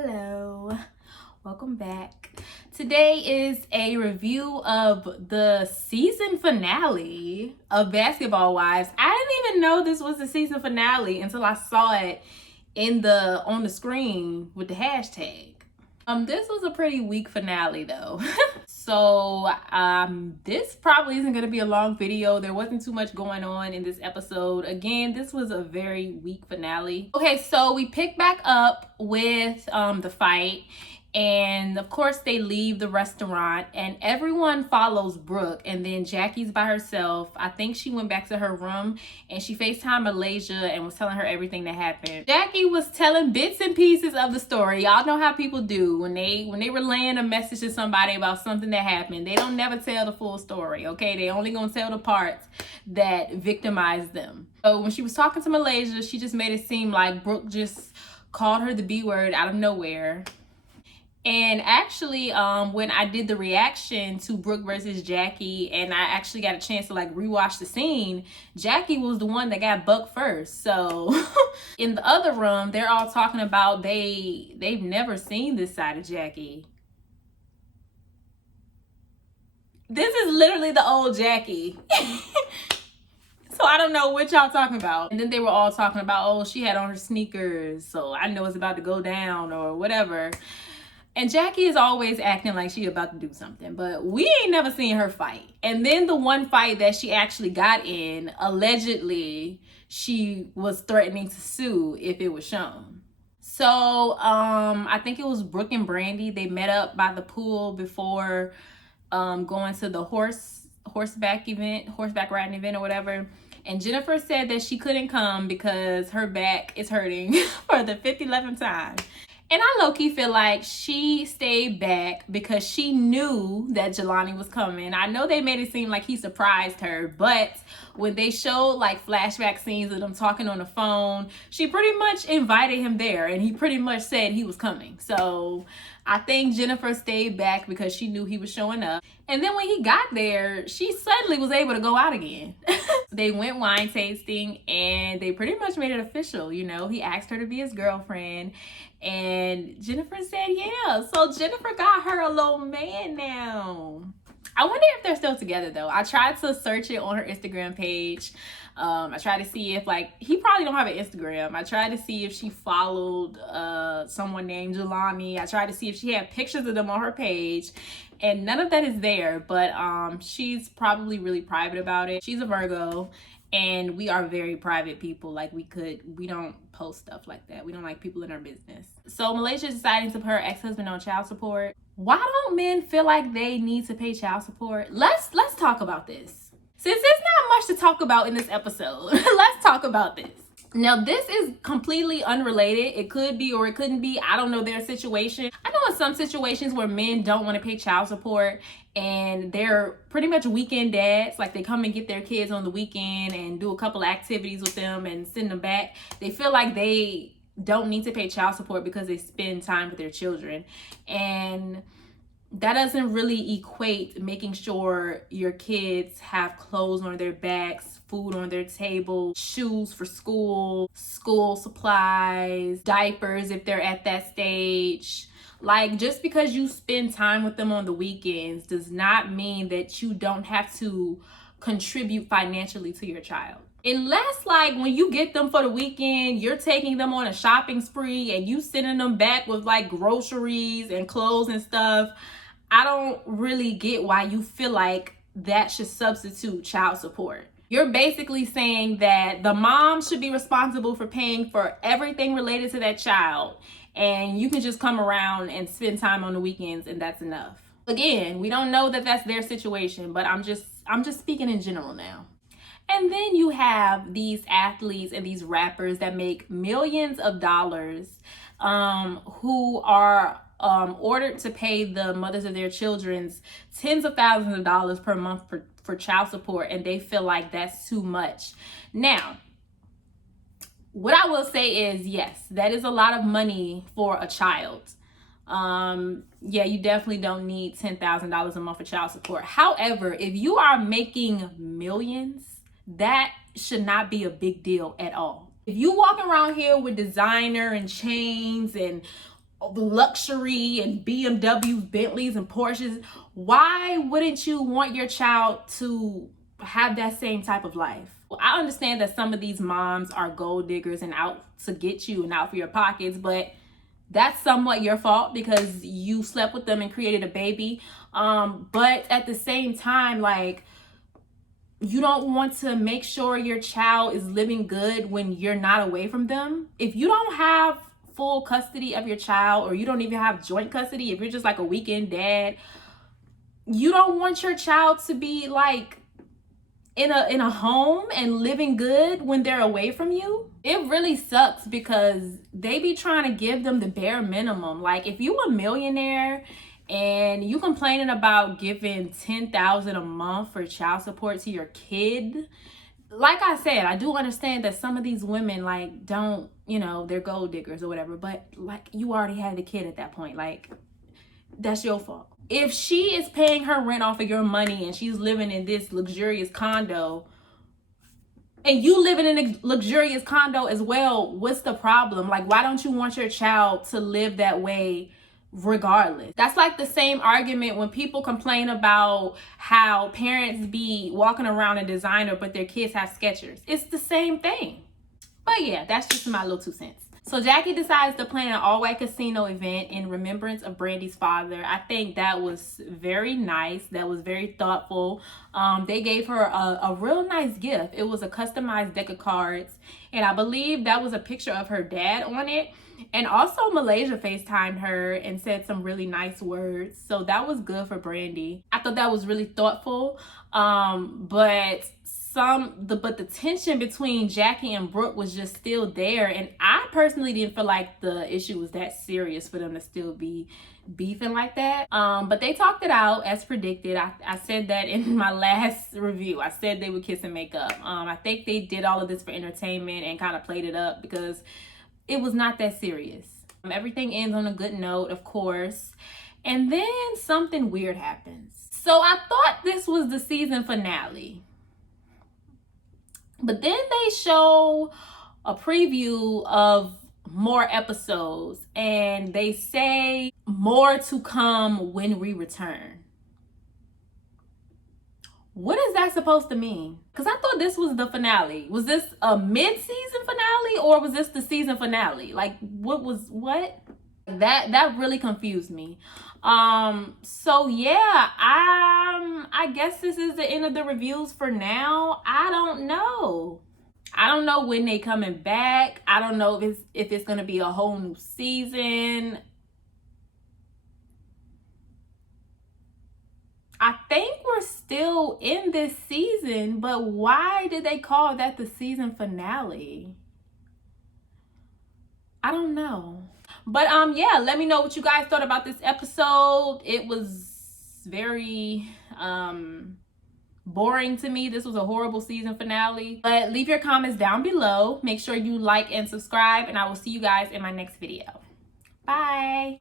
Hello, welcome back. Today is a review of the season finale of Basketball Wives. I didn't even know this was the season finale until I saw it on the screen with the hashtag. This was a pretty weak finale though. So this probably isn't going to be a long video. There wasn't too much going on in this episode. Again, this was a very weak finale. Okay, so we pick back up with the fight. And of course they leave the restaurant and everyone follows Brooke, and then Jackie's by herself. I think she went back to her room and she FaceTimed Malaysia and was telling her everything that happened. Jackie was telling bits and pieces of the story. Y'all know how people do when they relaying a message to somebody about something that happened. They don't never tell the full story, okay? They only gonna tell the parts that victimize them. So when she was talking to Malaysia, she just made it seem like Brooke just called her the B word out of nowhere. And actually, when I did the reaction to Brooke versus Jackie, and I actually got a chance to like rewatch the scene, Jackie was the one that got bucked first. So in the other room, they're all talking about they've never seen this side of Jackie. This is literally the old Jackie. So I don't know what y'all talking about. And then they were all talking about, oh, she had on her sneakers, so I know it's about to go down or whatever. And Jackie is always acting like she about to do something, but we ain't never seen her fight. And then the one fight that she actually got in, allegedly, she was threatening to sue if it was shown. So I think it was Brooke and Brandy. They met up by the pool before going to the horseback riding event or whatever. And Jennifer said that she couldn't come because her back is hurting for the 11th time. And I low-key feel like she stayed back because she knew that Jelani was coming. I know they made it seem like he surprised her, but when they showed like flashback scenes of them talking on the phone, she pretty much invited him there and he pretty much said he was coming. So I think Jennifer stayed back because she knew he was showing up. And then when he got there, she suddenly was able to go out again. They went wine tasting and they pretty much made it official. You know, he asked her to be his girlfriend and Jennifer said yeah. So Jennifer got her a little man now. I wonder if they're still together though. I tried to search it on her Instagram page. I tried to see if like, he probably don't have an Instagram. I tried to see if she followed someone named Jelani. I tried to see if she had pictures of them on her page. And none of that is there, but she's probably really private about it. She's a Virgo and we are very private people. Like we don't post stuff like that. We don't like people in our business. So Malaysia deciding to put her ex-husband on child support. Why don't men feel like they need to pay child support? Let's talk about this. Since there's not much to talk about in this episode, let's talk about this. Now, this is completely unrelated. It could be or it couldn't be. I don't know their situation. I know in some situations where men don't want to pay child support and they're pretty much weekend dads. Like they come and get their kids on the weekend and do a couple of activities with them and send them back. They feel like they don't need to pay child support because they spend time with their children. And that doesn't really equate making sure your kids have clothes on their backs, food on their table, shoes for school, school supplies, diapers if they're at that stage. Like, just because you spend time with them on the weekends does not mean that you don't have to contribute financially to your child. Unless like when you get them for the weekend, you're taking them on a shopping spree and you sending them back with like groceries and clothes and stuff. I don't really get why you feel like that should substitute child support. You're basically saying that the mom should be responsible for paying for everything related to that child, and you can just come around and spend time on the weekends and that's enough. Again, we don't know that that's their situation, but I'm just speaking in general now. And then you have these athletes and these rappers that make millions of dollars who are ordered to pay the mothers of their children's tens of thousands of dollars per month for child support, and they feel like that's too much. Now, what I will say is, yes, that is a lot of money for a child. Yeah, you definitely don't need $10,000 a month for child support. However, if you are making millions, that should not be a big deal at all. If you walking around here with designer and chains and luxury and BMWs, Bentleys, and Porsches. Why wouldn't you want your child to have that same type of life? Well, I understand that some of these moms are gold diggers and out to get you and out for your pockets, but that's somewhat your fault because you slept with them and created a baby. But at the same time, like, you don't want to make sure your child is living good when you're not away from them. If you don't have full custody of your child, or you don't even have joint custody, if you're just like a weekend dad, you don't want your child to be like in a home and living good when they're away from you. It really sucks because they be trying to give them the bare minimum. Like, if you a millionaire and you complaining about giving $10,000 a month for child support to your kid, like I said, I do understand that some of these women like don't, you know, they're gold diggers or whatever, but like, you already had a kid at that point. Like, that's your fault. If she is paying her rent off of your money and she's living in this luxurious condo and you living in a luxurious condo as well, what's the problem? Like, why don't you want your child to live that way regardless? That's like the same argument when people complain about how parents be walking around in designer but their kids have Skechers. It's the same thing. But yeah, that's just my little 2 cents. So Jackie decides to plan an all-white casino event in remembrance of Brandy's father. I think that was very nice. That was very thoughtful. They gave her a real nice gift. It was a customized deck of cards, and I believe that was a picture of her dad on it. And also Malaysia FaceTimed her and said some really nice words. So that was good for Brandy. I thought that was really thoughtful. But the tension between Jackie and Brooke was just still there, and I personally didn't feel like the issue was that serious for them to still be beefing like that. But they talked it out as predicted. I said that in my last review. I said they would kiss and make up. I think they did all of this for entertainment and kind of played it up because it was not that serious. Everything ends on a good note, of course, and then something weird happens. So I thought this was the season finale. But then they show a preview of more episodes and they say more to come when we return. What is that supposed to mean? Because I thought this was the finale. Was this a mid-season finale or was this the season finale? Like, what? That really confused me. So yeah, I guess this is the end of the reviews for now. I don't know when they coming back. I don't know if it's gonna be a whole new season. I think we're still in this season, but why did they call that the season finale? I don't know. But yeah, let me know what you guys thought about this episode. It was very boring to me. This was a horrible season finale. But leave your comments down below. Make sure you like and subscribe, and I will see you guys in my next video. Bye.